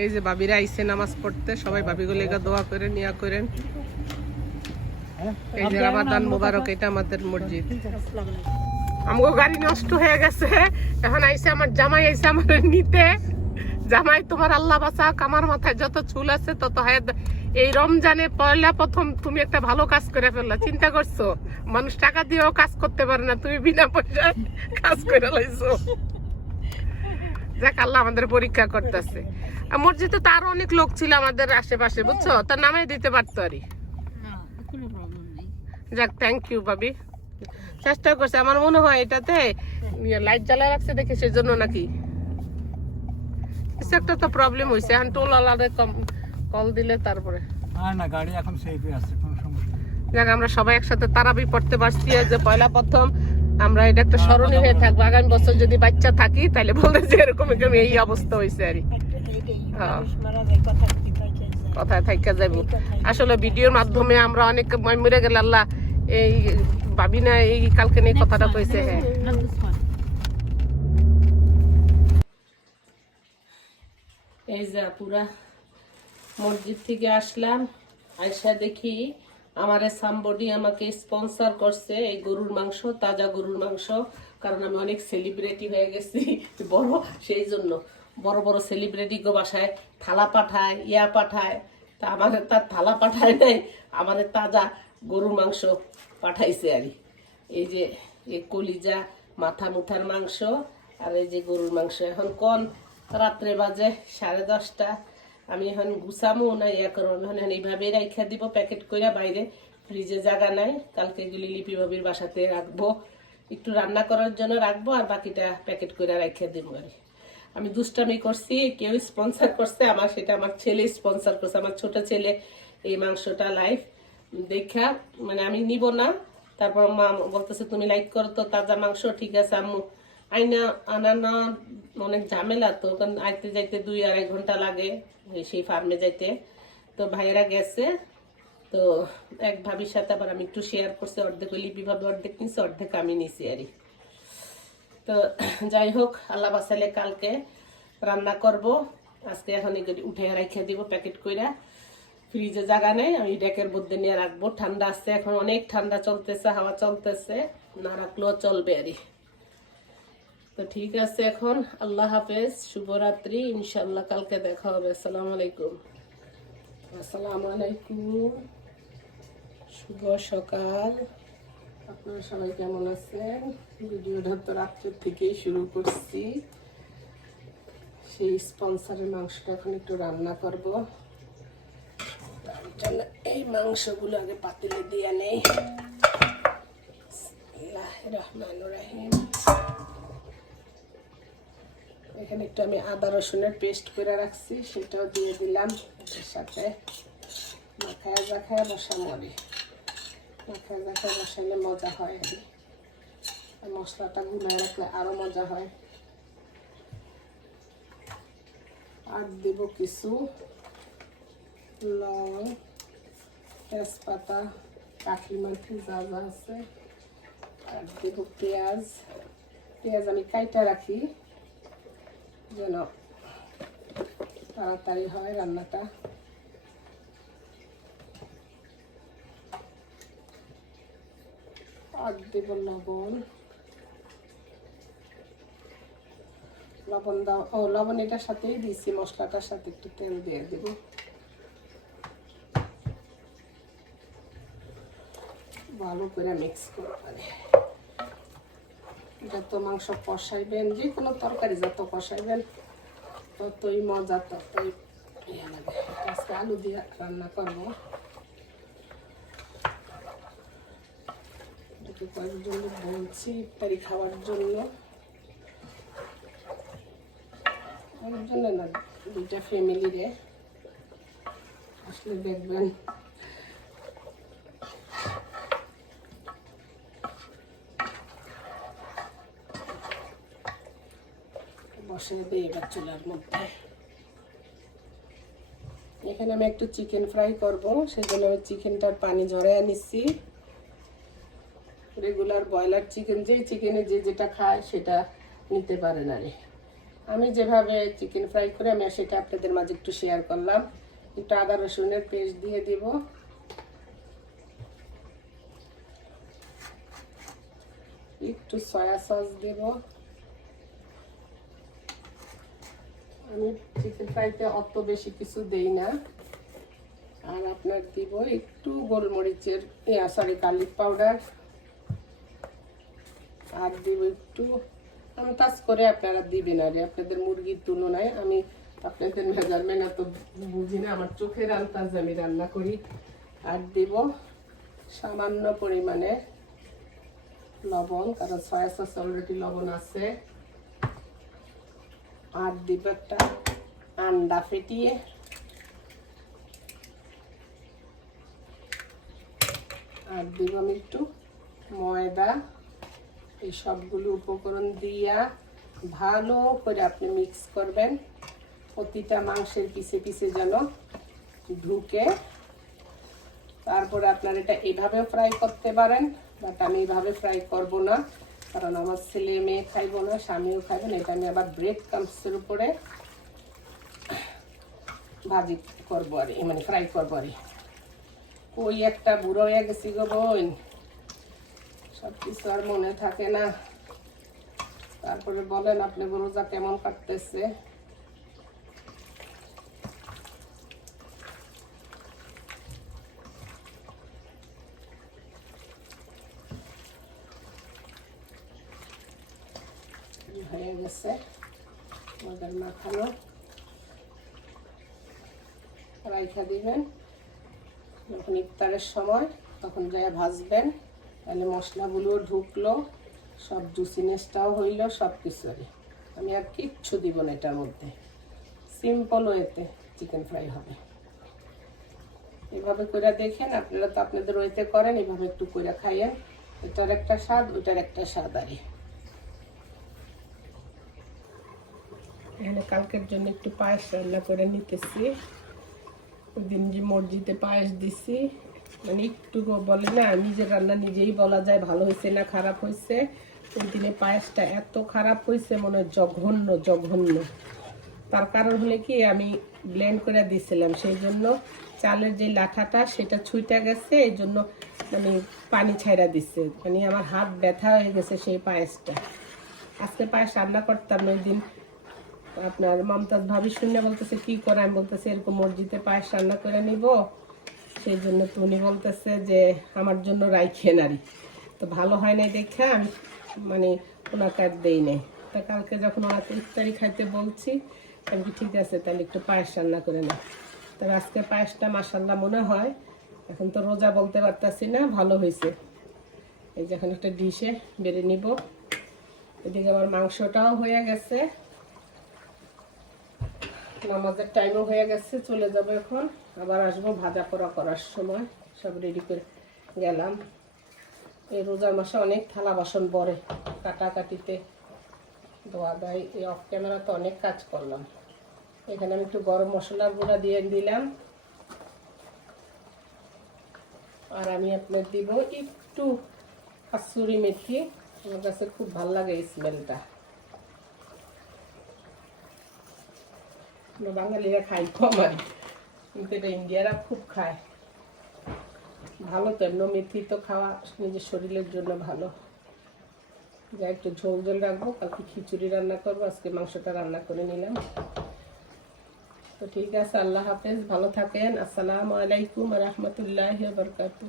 এই যে বাবিরা আইসে নামাজ পড়তে, সবাই বাবিগুলো এগা দোয়া করে নিয়া করেন। এই যে রামাদান মোবারক, এটা আমাদের মসজিদ। আমগো গাড়ি নষ্ট হয়ে গেছে। এখন আইসে আমার জামাই আইসে আমার নিতে। জামাই, তোমার আল্লাহ বাসা আমার মাথায় যত চুল আছে তত হায়াত এই রমজানে পয়লা প্রথম তুমি একটা ভালো কাজ করে ফেললা। চিন্তা করছ? মানুষ টাকা দিয়েও কাজ করতে পারে না, তুমি বিনা পয়সায় কাজ করে লাইছো। যাক আল্লাহ আমাদের পরীক্ষা করতেছে। আর মসজিদে তো আরও অনেক লোক ছিল আমাদের আশেপাশে বুঝছ? তার নামে দিতে পারতো আরই যাক থ্যাংক ইউ ভাবি। চেষ্টা করছে আমার মনে হয় এটাতে লাইট জ্বালা রাখছে দেখে সেই জন্য নাকি। কিছু একটা তো প্রবলেম হয়েছে এখন টোল আলাদা কল দিলে তারপরে। না না গাড়ি এখন সেফে আছে কোনো সমস্যা যাক আমরা সবাই একসাথে তারাবি পড়তে পারছি যে পয়লা প্রথম। আমরা এটা একটা স্মরণীয় হয়ে থাকব। আগামী বছর যদি বাচ্চা থাকি তাহলে বলতে যে এরকম এরকম এই অবস্থা হয়েছে আর হ্যাঁ। কথায় থাকা যাব আসলে ভিডিওর মাধ্যমে আমরা অনেক মরে গেল আল্লাহ এই ভাবি না এই কালকে এই কথাটা কইছে হ্যাঁ. এই যে পুরা মসজিদ থেকে আসলাম আয়সা দেখি আমার সামবডি আমাকে স্পন্সর করছে এই গরুর মাংস, তাজা গরুর মাংস, কারণ আমি অনেক সেলিব্রিটি হয়ে গেছি বড়, সেই জন্য। বড় বড় সেলিব্রিটি গো বাসায় থালা পাঠায়, ইয়া পাঠায়, তা আমাদের তার থালা পাঠায় নাই আমাদের তাজা গরুর মাংস পাঠাইছে আর। এই যে, এই কলিজা, মাথা মুথার মাংস, আর এই যে গরুর মাংস। এখন কোন, রাত্রে বাজে সাড়ে দশটা। আমি এখন গুছামো, না ইয়া করব? আমি এখন এইভাবে রাইখা দিব, প্যাকেট কইরা বাইরে ফ্রিজে জায়গা নাই। কালকে এগুলি লিপি ভাবির বাসাতে রাখব। একটু রান্না করার জন্য রাখব, আর বাকিটা প্যাকেট করে রাইখা দিব আর। আমি দুষ্টামি করছি, কেউ স্পন্সর করছে, আমার সেটা আমার ছেলে স্পন্সর করছে, আমার ছোট ছেলে এই মাংসটা লাইভ দেখা মানে আমি নিব না। তারপর মা বলতেছে, তুমি লাইক করো তো, তাজা মাংস, ঠিক আছে আম্মু। আইনা, আনানো, অনেক ঝামেলা তো, কারণ আইতে যাইতে দুই আড়াই ঘণ্টা লাগে সেই ফার্মে যাইতে। তো ভাইয়েরা গেছে, তো এক ভাবির সাথে আবার আমি একটু শেয়ার করছি, অর্ধেক ওই লিপি ভাবে অর্ধেক নিছি, অর্ধেক আমি নিছি আরই তো যাই হোক, আল্লাহ বাসালে কালকে রান্না করব। আজকে এখন এগুলি উঠে রাখে দিব, প্যাকেট কইরা। ফ্রিজে জায়গা নেই, আমি ডেকের মধ্যে নিয়ে রাখব। ঠান্ডা আছে, এখন অনেক ঠান্ডা চলতেছে, হাওয়া চলতেছে, না রাখলেও চলবে আরই তো ঠিক আছে এখন, আল্লাহ হাফেজ, শুভরাত্রি ইনশাল্লাহ কালকে দেখা হবে। আসসালামু আলাইকুম। আসসালামু আলাইকুম। শুভ সকাল। আপনারা সবাই কেমন আছেন? ভিডিওটা তো রাত্রের থেকেই শুরু করছি। সেই স্পন্সরের মাংসটা এখন একটু রান্না করব। তার জন্য এই মাংসগুলো আগে পাতিলে দিয়ে নেই। রহমান রাহিম। এখানে একটু আমি আদা রসুনের পেস্ট করে রাখছি, সেটাও দিয়ে দিলাম। এর সাথে মাখায় জাখায় বসানো হবে মাখায় জাখায় বসাইলে মজা হয় আর। মশলাটা গুনায় রাখলে আরও মজা হয়। আর দেব কিছু লং তেজপাতা, কাঠি মাটি যা যা আছে। আর দেব পেঁয়াজ। পেঁয়াজ আমি কাইটা রাখি। যেন তাড়াতাড়ি হয় রান্নাটা। আর দেব লবণ। লবণ দাও। ও, লবণ এটার সাথেই দিয়েছি মশলাটার সাথে একটু তেল দিয়ে দেব। ভালো করে মিক্স করে যত মাংস কষাইবেন যে কোনো তরকারি যত কষাইবেন, ততই মজা, ততই ইয়ে লাগে। আজকে আলু দিয়ে রান্না করব। এটাকে কয়েকজন বলছি ইফতারি খাওয়ার জন্য। জন্য না, দুইটা ফ্যামিলিরে আসলে দেখবেন বসে দিই এবার চুলার মধ্যে। এখানে আমি একটু চিকেন ফ্রাই করব সেই জন্য আমি চিকেনটার পানি ঝরাইয়া নিচ্ছি। রেগুলার ব্রয়লার চিকেন যে চিকেনে যে যেটা খায়, সেটা নিতে পারে না রে আমি যেভাবে চিকেন ফ্রাই করে আমি সেটা আপনাদের মাঝে একটু শেয়ার করলাম। একটু আদা রসুনের পেস্ট দিয়ে দিব। একটু সয়া সস দেব। আমি চিকেন ফ্রাইতে অত বেশি কিছু দেই না। আর আপনার দিব একটু গোলমরিচের সরি গার্লিক পাউডার আর দিব একটু আমি কাজ করে আপনারা দিবেন আর, আপনাদের মুরগির তুলনায় আমি আপনাদের মেজারমেন্ট এত বুঝি না, আমার চোখের আন্দাজ আমি রান্না করি। আর দিব সামান্য পরিমাণে লবণ, কারণ সয়া সস অলরেডি লবণ আছে। আর দিব একটা আন্ডা ফেটিয়ে আর দিব আমি একটু ময়দা, এই সবগুলো উপকরণ দিয়া ভালো করে আপনি মিক্স করবেন। প্রতিটা মাংসের পিছে পিছে যেন ঢুকে। তারপরে আপনার এটা এইভাবেও ফ্রাই করতে পারেন বাট আমি এইভাবে ফ্রাই করব না। কারণ আমার ছেলে মেয়ে খাইবো না, স্বামীও খাইবে না, এটা আমি আবার ব্রেড কামসের উপরে ভাজি করব আর মানে ফ্রাই করব আর কই একটা বুড়ো হয়ে গেছি গো বোন। সব কিছু আর মনে থাকে না। তারপরে বলেন, আপনি রোজা কেমন কাটতেছে? হয়ে গেছে। আমাদের মাখানো। রাইখা দিবেন। যখন ইফতারের সময়, তখন যাই ভাজবেন। তাহলে মশলাগুলো ঢুকলো, সব জুসিনেসটাও হইল সব কিছুরই আমি আর কিচ্ছু দিব না এটার মধ্যে। সিম্পল ওয়েতে চিকেন ফ্রাই হবে। এভাবে করে দেখেন, আপনারা তো আপনাদের ওয়েতে করেন, এভাবে একটু করে খাইয়েন। এটার একটা স্বাদ, ওইটার একটা স্বাদ আরে। এখানে কালকের জন্য একটু পায়েস রান্না করে নিতেছি। ওই দিন যে মসজিদে পায়েস দিছি মানে একটু বলে না, নিজের রান্না নিজেই বলা যায়, ভালো হয়েছে না খারাপ হয়েছে? ওই দিনে পায়েসটা এত খারাপ হয়েছে, মনে হয় জঘন্য জঘন্য। তার কারণ হলে কি, আমি ব্লেন্ড করে দিয়েছিলাম সেই জন্য চালের যে লাঠাটা সেটা ছুইটা গেছে, এই জন্য মানে পানি ছাইরা দিচ্ছে মানে আমার হাত ব্যথা হয়ে গেছে সেই পায়েসটা। আজকে পায়েস রান্না করতাম ওই দিন আপনার মমতাজ ভাবি শুনে বলতেছে, কি করে? আমি বলতেছি, এরকম মসজিদে পায়েস রান্না করে নিব। সেই জন্য তো উনি বলতেছে যে, আমার জন্য রাইখে নারী। তো ভালো হয় নাই দেখে আমি মানে ওনাকে আর দেই নাই। তা কালকে যখন ওনাকে ইফতারি খাইতে বলছি, আমি ঠিক আছে, তাহলে একটু পায়েস রান্না করে না তবে আজকে পায়েসটা মাসাল্লাহ মনে হয়, এখন তো রোজা বলতে পারতাছি না, ভালো হয়েছে এই যে এখন একটা ডিশে বেড়ে নিব। এদিকে আমার মাংসটাও হয়ে গেছে। নামাজের টাইমও হয়ে গেছে, চলে যাব এখন। আবার আসব ভাজা পোড়া করার সময়। সব রেডি করে গেলাম। এই রোজার মাসে অনেক থালা বাসন পরে কাটাকাটিতে ধোয়া দেয়। এই অফ ক্যামেরাতে অনেক কাজ করলাম। এখানে আমি একটু গরম মশলার গুঁড়া দিয়ে দিলাম। আর আমি আপনার দিব একটু কাসুরি মেথি। আমার কাছে খুব ভালো লাগে এই স্মেলটা আমরা বাঙালিরা খাই কম আর কিন্তু এটা ইন্ডিয়ারা খুব খায়। ভালো তো, এমন মেথি তো খাওয়া নিজের শরীরের জন্য ভালো। যা একটু ঝোল ঝোল রাখব, কালকে খিচুড়ি রান্না করব, আজকে মাংসটা রান্না করে নিলাম। তো ঠিক আছে, আল্লাহ হাফেজ, ভালো থাকেন। আসসালামু আলাইকুম রহমতুল্লাহ বরকাতু